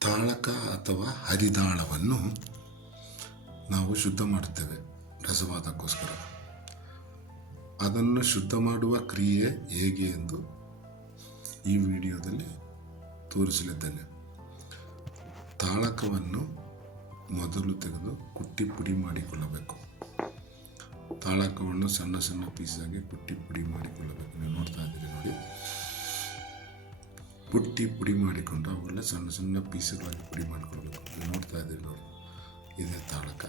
ತಾಳಕ ಅಥವಾ ಹರಿದಾಳವನ್ನು ನಾವು ಶುದ್ಧ ಮಾಡುತ್ತೇವೆ, ರಸವಾದಕ್ಕೋಸ್ಕರ. ಅದನ್ನು ಶುದ್ಧ ಮಾಡುವ ಕ್ರಿಯೆ ಹೇಗೆ ಎಂದು ಈ ವಿಡಿಯೋದಲ್ಲಿ ತೋರಿಸಲಿದ್ದೇನೆ. ತಾಳಕವನ್ನು ಮೊದಲು ತೆಗೆದು ಕುಟ್ಟಿ ಪುಡಿ ಮಾಡಿಕೊಳ್ಳಬೇಕು. ತಾಳಕವನ್ನು ಸಣ್ಣ ಸಣ್ಣ ಪೀಸಾಗಿ ಕುಟ್ಟಿ ಪುಡಿ ಮಾಡಿಕೊಳ್ಳಬೇಕು. ನೀವು ನೋಡ್ತಾ ಇದ್ದೀರಿ ನೋಡಿ. ಪುಟ್ಟಿ ಪುಡಿ ಮಾಡಿಕೊಂಡು ಅವೆಲ್ಲ ಸಣ್ಣ ಸಣ್ಣ ಪೀಸುಗಳಾಗಿ ಪುಡಿ ಮಾಡಿಕೊಳ್ಬೇಕು. ನೀವು ನೋಡ್ತಾ ಇದ್ದೀವಿ ನೋಡಿ. ಇದೇ ತಾಳಕ.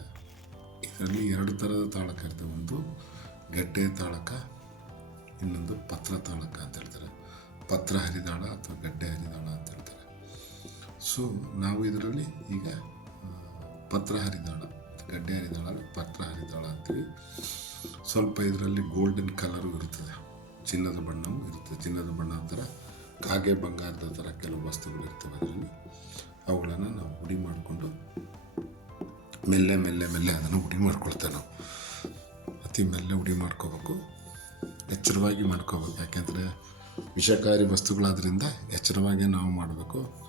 ಇದರಲ್ಲಿ ಎರಡು ಥರದ ತಾಳಕ ಇರ್ತವೆ ಒಂದು ಗೆಡ್ಡೆ ತಾಳಕ, ಇನ್ನೊಂದು ಪತ್ರ ತಾಳಕ ಅಂತ ಹೇಳ್ತಾರೆ. ಪತ್ರ ಹರಿದಾಳ ಅಥವಾ ಗಡ್ಡೆ ಹರಿದಾಳ ಅಂತ ಹೇಳ್ತಾರೆ. ಸೊ ನಾವು ಇದರಲ್ಲಿ ಈಗ ಪತ್ರ ಹರಿದಾಳ, ಗಡ್ಡೆ ಹರಿದಾಳ, ಪತ್ರ ಹರಿದಾಳ ಅಂತೀವಿ. ಸ್ವಲ್ಪ ಇದರಲ್ಲಿ ಗೋಲ್ಡನ್ ಕಲರು ಇರ್ತದೆ. ಚಿನ್ನದ ಬಣ್ಣವೂ ಇರುತ್ತೆ ಚಿನ್ನದ ಬಣ್ಣ ಥರ ಕಾಗೆ ಬಂಗಾರದ ಥರ ಕೆಲವು ವಸ್ತುಗಳು ಇರ್ತವೆ ಅದರಲ್ಲಿ. ಅವುಗಳನ್ನು ನಾವು ಹುಡಿ ಮಾಡಿಕೊಂಡು ಮೆಲ್ಲೆ ಮೆಲ್ಲೆ ಮೆಲ್ಲೆ ಅದನ್ನು ಹುಡಿ ಮಾಡ್ಕೊಳ್ತೇವೆ ನಾವು. ಅತಿ ಮೆಲ್ಲೆ ಹುಡಿ ಮಾಡ್ಕೋಬೇಕು. ಎಚ್ಚರವಾಗಿ ಮಾಡ್ಕೋಬೇಕು. ಯಾಕೆಂದರೆ ವಿಷಕಾರಿ ವಸ್ತುಗಳಾದ್ರಿಂದ ಎಚ್ಚರವಾಗಿ ನಾವು ಮಾಡಬೇಕು.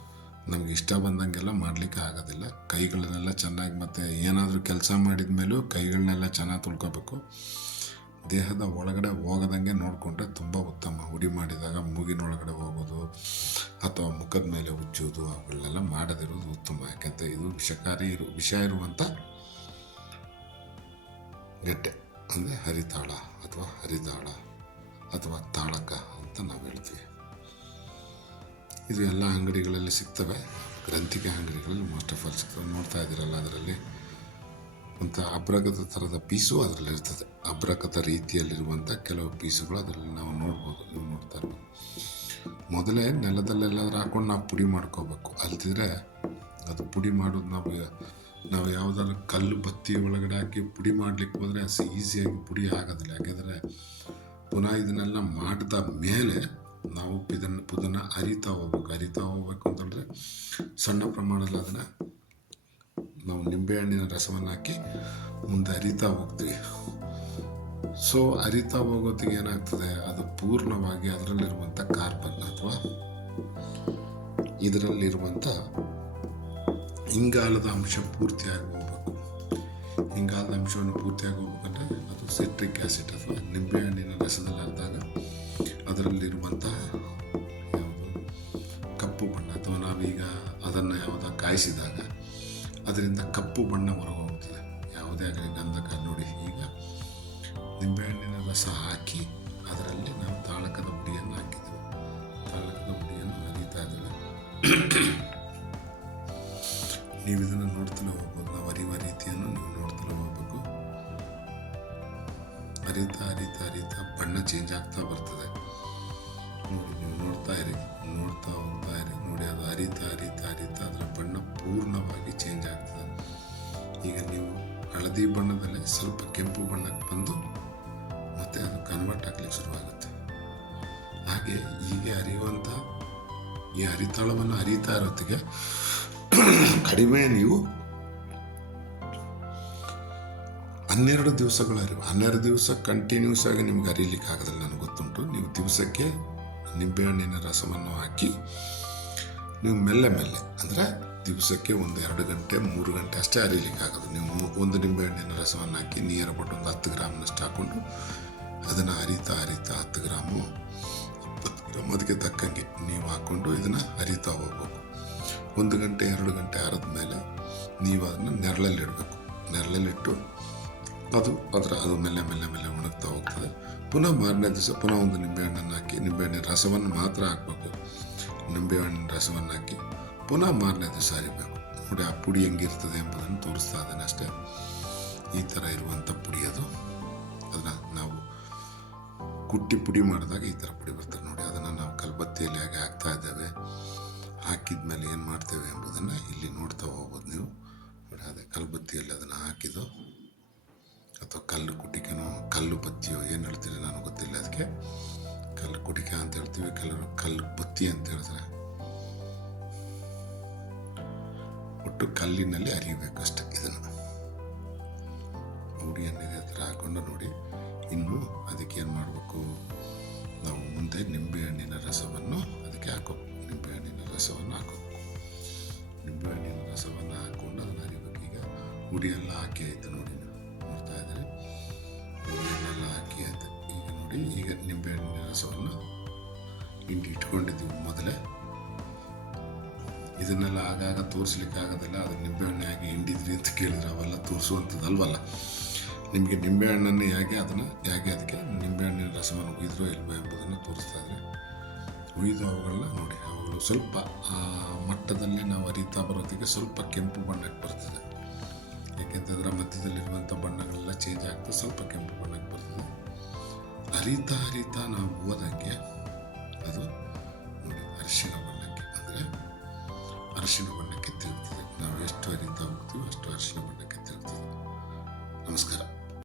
ನಮಗೆ ಇಷ್ಟ ಬಂದಂಗೆಲ್ಲ ಮಾಡಲಿಕ್ಕೆ ಆಗೋದಿಲ್ಲ. ಕೈಗಳನ್ನೆಲ್ಲ ಚೆನ್ನಾಗಿ ಮತ್ತು ಏನಾದರೂ ಕೆಲಸ ಮಾಡಿದ ಮೇಲೂ ಕೈಗಳನ್ನೆಲ್ಲ ಚೆನ್ನಾಗಿ ತೊಳ್ಕೊಬೇಕು. ದೇಹದ ಒಳಗಡೆ ಹೋಗದಂಗೆ ನೋಡಿಕೊಂಡ್ರೆ ತುಂಬ ಉತ್ತಮ. ಹುಡಿ ಮಾಡಿದಾಗ ಮೂಗಿನೊಳಗಡೆ ಹೋಗೋದು ಅಥವಾ ಮುಖದ ಮೇಲೆ ಉಜ್ಜೋದು ಅವುಗಳನ್ನೆಲ್ಲ ಮಾಡದಿರೋದು ಉತ್ತಮ. ಯಾಕೆಂದರೆ ಇದು ವಿಷಕಾರಿ ಇರು, ವಿಷ ಇರುವಂಥ ಗೆಡ್ಡೆ. ಅಂದರೆ ಹರಿತಾಳ ಅಥವಾ ಹರಿದಾಳ ಅಥವಾ ತಾಳಕ ಅಂತ ನಾವು ಹೇಳ್ತೀವಿ. ಇದು ಎಲ್ಲ ಅಂಗಡಿಗಳಲ್ಲಿ ಸಿಗ್ತವೆ. ಗ್ರಂಥಿಕೆ ಅಂಗಡಿಗಳಲ್ಲಿ ಮೋಸ್ಟ್ ಆಫ್ ಆಲ್ ಸಿಗ್ತವೆ. ನೋಡ್ತಾ ಇದ್ದೀರಲ್ಲ ಅದರಲ್ಲಿ. ಒಂದು ಅಬ್ರಕದ ಥರದ ಪೀಸು ಅದರಲ್ಲಿರ್ತದೆ. ಅಬ್ರಕದ ರೀತಿಯಲ್ಲಿರುವಂಥ ಕೆಲವು ಪೀಸುಗಳು ಅದರಲ್ಲಿ ನಾವು ನೋಡ್ಬೋದು, ನೀವು ನೋಡ್ತಾ ಇರ್ಬೋದು. ಮೊದಲೇ ನೆಲದಲ್ಲೆಲ್ಲಾದ್ರೂ ಹಾಕೊಂಡು ನಾವು ಪುಡಿ ಮಾಡ್ಕೋಬೇಕು. ಅಲ್ತಿದ್ರೆ ಅದು ಪುಡಿ ಮಾಡೋದು ನಾವು ನಾವು ಯಾವುದಾದ್ರು ಕಲ್ಲು ಬತ್ತಿ ಒಳಗಡೆ ಹಾಕಿ ಪುಡಿ ಮಾಡಲಿಕ್ಕೆ ಹೋದರೆ ಅಷ್ಟು ಈಸಿಯಾಗಿ ಪುಡಿ ಆಗೋದಿಲ್ಲ. ಯಾಕೆಂದರೆ ಪುನಃ ಇದನ್ನೆಲ್ಲ ಮಾಡಿದ ಮೇಲೆ ನಾವು ಇದನ್ನು ಪುದನ್ನು ಅರಿತಾ ಹೋಗ್ಬೇಕು. ಅರಿತಾ ಹೋಗ್ಬೇಕು ಅಂತಂದರೆ ಸಣ್ಣ ಪ್ರಮಾಣದಲ್ಲಿ ಅದನ್ನು ನಾವು ನಿಂಬೆಹಣ್ಣಿನ ರಸವನ್ನು ಹಾಕಿ ಮುಂದೆ ಅರಿತಾ ಹೋಗ್ತೀವಿ. ಸೊ ಅರಿತಾ ಹೋಗೋತ್ತಿಗೆ ಏನಾಗ್ತದೆ? ಅದು ಪೂರ್ಣವಾಗಿ ಅದರಲ್ಲಿರುವಂಥ ಕಾರ್ಬನ್ ಅಥವಾ ಇದರಲ್ಲಿರುವಂಥ ಇಂಗಾಲದ ಅಂಶ ಪೂರ್ತಿಯಾಗಿ ಹೋಗ್ಬೇಕು ಇಂಗಾಲದ ಅಂಶವನ್ನು ಪೂರ್ತಿಯಾಗಿ ಹೋಗ್ಬೇಕಂದ್ರೆ ಅದು ಸಿಟ್ರಿಕ್ ಆ್ಯಸಿಡ್ ಅಥವಾ ನಿಂಬೆಹಣ್ಣಿನ ರಸದಲ್ಲಿ ಅರ್ದಾಗ ಅದರಲ್ಲಿರುವಂಥ ಯಾವುದು? ಕಪ್ಪು ಬಣ್ಣ. ಅಥವಾ ನಾವೀಗ ಅದನ್ನು ಯಾವುದ ಕಾಯಿಸಿದಾಗ ಅದರಿಂದ ಕಪ್ಪು ಬಣ್ಣ ಹೊರಗೋಗ್ತದೆ. ಯಾವುದೇ ಆಗಲಿ, ಗಂಧಕ ನೋಡಿ ಈಗ ನಿಂಬೆಹಣ್ಣಿನ ರಸ ಹಾಕಿ ಅದರಲ್ಲಿ ನಾವು ತಾಳಕದ ಪುಡಿಯನ್ನು ಹಾಕಿದ್ದೆವು ತಾಳಕದ ಪುಡಿಯನ್ನು ಅರಿತಾ ಇದ್ದೇವೆ. ನೀವು ಇದನ್ನು ನೋಡ್ತಲೇ ಹೋಗ್ಬೋದು. ನಾವು ಅರಿಯುವ ರೀತಿಯನ್ನು ನೀವು ನೋಡ್ತಲೇ ಹೋಗ್ಬೇಕು. ಅರಿತಾ ಅರಿತಾ ಅರಿತಾ ಬಣ್ಣ ಚೇಂಜ್ ಆಗ್ತಾ ಬರ್ತದೆ. ನೋಡಿ ನೀವು ನೋಡ್ತಾ ಇರಿ, ನೋಡ್ತಾ ಹೋಗ್ತಾ ಇರಿ, ನೋಡಿ ಅದು ಅರಿತಾ ಅರಿತಾ ಅರಿತಾ ಅದರ ಬಣ್ಣ ಪೂರ್ಣವಾಗಿ ಚೇಂಜ್ ಆಗ್ತದೆ. ಈಗ ನೀವು ಹಳದಿ ಬಣ್ಣದಲ್ಲಿ ಸ್ವಲ್ಪ ಕೆಂಪು ಬಣ್ಣಕ್ಕೆ ಬಂದು ಮತ್ತೆ ಅದು ಕನ್ವರ್ಟ್ ಆಗ್ಲಿಕ್ಕೆ ಶುರುವಾಗುತ್ತೆ. ಹಾಗೆ ಹೀಗೆ ಅರಿಯುವಂಥ ಈ ಹರಿತಾಳವನ್ನು ಅರಿತಾ ಇರೋತ್ತಿಗೆ ಕಡಿಮೆ ನೀವು ಹನ್ನೆರಡು ದಿವಸಗಳು ಅರಿವು ಹನ್ನೆರಡು ದಿವಸ ಕಂಟಿನ್ಯೂಸ್ ಆಗಿ ನಿಮ್ಗೆ ಅರಿಲಿಕ್ಕೆ ಆಗೋದಿಲ್ಲ ನನಗೆ ಗೊತ್ತುಂಟು. ನೀವು ದಿವಸಕ್ಕೆ ನಿಂಬೆಹಣ್ಣಿನ ರಸವನ್ನು ಹಾಕಿ ನೀವು ಮೆಲ್ಲ ಮೆಲ್ಲೆ, ಅಂದರೆ ದಿವಸಕ್ಕೆ ಒಂದು ಎರಡು ಗಂಟೆ, ಮೂರು ಗಂಟೆ ಅಷ್ಟೇ ಅರಿಲಿಕ್ಕಾಗೋದು ನೀವು ಒಂದು ನಿಂಬೆಹಣ್ಣಿನ ರಸವನ್ನು ಹಾಕಿ ನೀರು ಬಿಟ್ಟು ಒಂದು ಹತ್ತು ಗ್ರಾಮ್ನಷ್ಟು ಹಾಕ್ಕೊಂಡು ಅದನ್ನು ಅರಿತಾ ಅರಿತಾ ಹತ್ತು ಗ್ರಾಮು, ಇಪ್ಪತ್ತು ಗ್ರಾಮ್, ಅದಕ್ಕೆ ತಕ್ಕಂಗೆ ನೀವು ಹಾಕ್ಕೊಂಡು ಇದನ್ನು ಅರಿತಾ ಹೋಗ್ಬೇಕು. ಒಂದು ಗಂಟೆ, ಎರಡು ಗಂಟೆ ಮೇಲೆ ನೀವು ಅದನ್ನು ನೆರಳಲ್ಲಿಡಬೇಕು ನೆರಳಲ್ಲಿಟ್ಟು ಅದು ಅದರ ಅದು ಮೆಲ್ಲೆ ಮೆಲ್ಲ ಮೆಲ್ಲೆ ಒಣಗ್ತಾ ಹೋಗ್ತದೆ. ಪುನಃ ಮಾರನೇ ದಿವಸ ಪುನಃ ಒಂದು ನಿಂಬೆಹಣ್ಣನ್ನು ಹಾಕಿ ನಿಂಬೆಹಣ್ಣಿನ ರಸವನ್ನು ಮಾತ್ರ ಹಾಕಬೇಕು. ನಿಂಬೆಹಣ್ಣಿನ ರಸವನ್ನು ಹಾಕಿ ಪುನಃ ಮಾರನೇ ದಿವಸ ಹರಿಬೇಕು ನೋಡಿ, ಆ ಪುಡಿ ಹೆಂಗಿರ್ತದೆ ಎಂಬುದನ್ನು ತೋರಿಸ್ತಾ ಇದ್ದೇನೆ ಅಷ್ಟೇ. ಈ ಥರ ಇರುವಂಥ ಪುಡಿ ಅದು. ಅದನ್ನು ನಾವು ಕುಟ್ಟಿ ಪುಡಿ ಮಾಡಿದಾಗ ಈ ಥರ ಪುಡಿ ಬರ್ತದೆ. ನೋಡಿ, ಅದನ್ನು ನಾವು ಕಲ್ಬತ್ತಿಯಲ್ಲಿ ಹಾಗೆ ಹಾಕ್ತಾ ಇದ್ದೇವೆ. ಹಾಕಿದ ಮೇಲೆ ಏನು ಮಾಡ್ತೇವೆ ಎಂಬುದನ್ನು ಇಲ್ಲಿ ನೋಡ್ತಾ ಹೋಗ್ಬೋದು ನೀವು. ನೋಡಿ, ಅದೇ ಕಲ್ಬತ್ತಿಯಲ್ಲಿ ಅದನ್ನು ಹಾಕಿದ್ದು ಅಥವಾ ಕಲ್ಲು ಕುಟಿಕೆನೋ, ಕಲ್ಲು ಬತ್ತಿಯೋ ಏನು ಹೇಳ್ತೀರಿ ನನಗೆ ಗೊತ್ತಿಲ್ಲ ಅದಕ್ಕೆ. ಕಲ್ಲು ಕುಟಿಕೆ ಅಂತ ಹೇಳ್ತೀವಿ, ಕೆಲವರು ಕಲ್ಲು ಬತ್ತಿ ಅಂತ ಹೇಳ್ತಾರೆ. ಒಟ್ಟು ಕಲ್ಲಿನಲ್ಲಿ ಅರಿಯಬೇಕಷ್ಟೆ ಇದನ್ನು. ಹುಡಿಯನ್ನು ಇದೇ ಥರ ಹಾಕೊಂಡು ನೋಡಿ. ಇನ್ನು ಅದಕ್ಕೆ ಏನು ಮಾಡಬೇಕು? ನಾವು ಮುಂದೆ ನಿಂಬೆಹಣ್ಣಿನ ರಸವನ್ನು ಅದಕ್ಕೆ ಹಾಕೋಬೇಕು ನಿಂಬೆಹಣ್ಣಿನ ರಸವನ್ನು ಹಾಕೋಬೇಕು ನಿಂಬೆ ಈಗ ಎಲ್ಲ ಹಾಕಿ ಆಯಿತು ನೋಡಿ. ನೋಡಿ ಈಗ ನಿಂಬೆಹಣ್ಣಿನ ರಸವನ್ನು ಹಿಂಡಿ ಇಟ್ಕೊಂಡಿದ್ದೀವಿ ಮೊದಲೇ. ಇದನ್ನೆಲ್ಲ ಆಗಾಗ ತೋರಿಸ್ಲಿಕ್ಕೆ ಆಗೋದಿಲ್ಲ ಅದು ನಿಂಬೆಹಣ್ಣು ಹೇಗೆ ಹಿಂಡಿದ್ರಿ ಅಂತ ಕೇಳಿದ್ರೆ ಅವೆಲ್ಲ ತೋರಿಸುವಂಥದ್ದಲ್ವಲ್ಲ? ನಿಮಗೆ ನಿಂಬೆಹಣ್ಣನ್ನು ಹೇಗೆ ಅದನ್ನು, ಹೇಗೆ ಅದಕ್ಕೆ ನಿಂಬೆಹಣ್ಣಿನ ರಸವನ್ನು ಉಯ್ದ್ರೋ ಇಲ್ವೋ ಎಂಬುದನ್ನು ತೋರಿಸ್ತಾ ಇದ್ರೆ. ಉಯ್ದು ಅವುಗಳನ್ನ ನೋಡಿ, ಅವುಗಳು ಸ್ವಲ್ಪ, ಆ, ಮಟ್ಟದಲ್ಲಿ ನಾವು ಅರಿತಾ ಬರೋದಕ್ಕೆ ಸ್ವಲ್ಪ ಕೆಂಪು ಬಣ್ಣಕ್ಕೆ ಬರ್ತದೆ. ಯಾಕೆಂತಂದ್ರೆ ಮಧ್ಯದಲ್ಲಿರುವಂಥ ಬಣ್ಣಗಳೆಲ್ಲ ಚೇಂಜ್ ಆಗ್ತದೆ ಸ್ವಲ್ಪ ಕೆಂಪು ಬಣ್ಣಕ್ಕೆ ಬರ್ತದೆ. ಅರಿತಾ ಅರಿತಾ ನಾವು ಹೋದಂಗೆ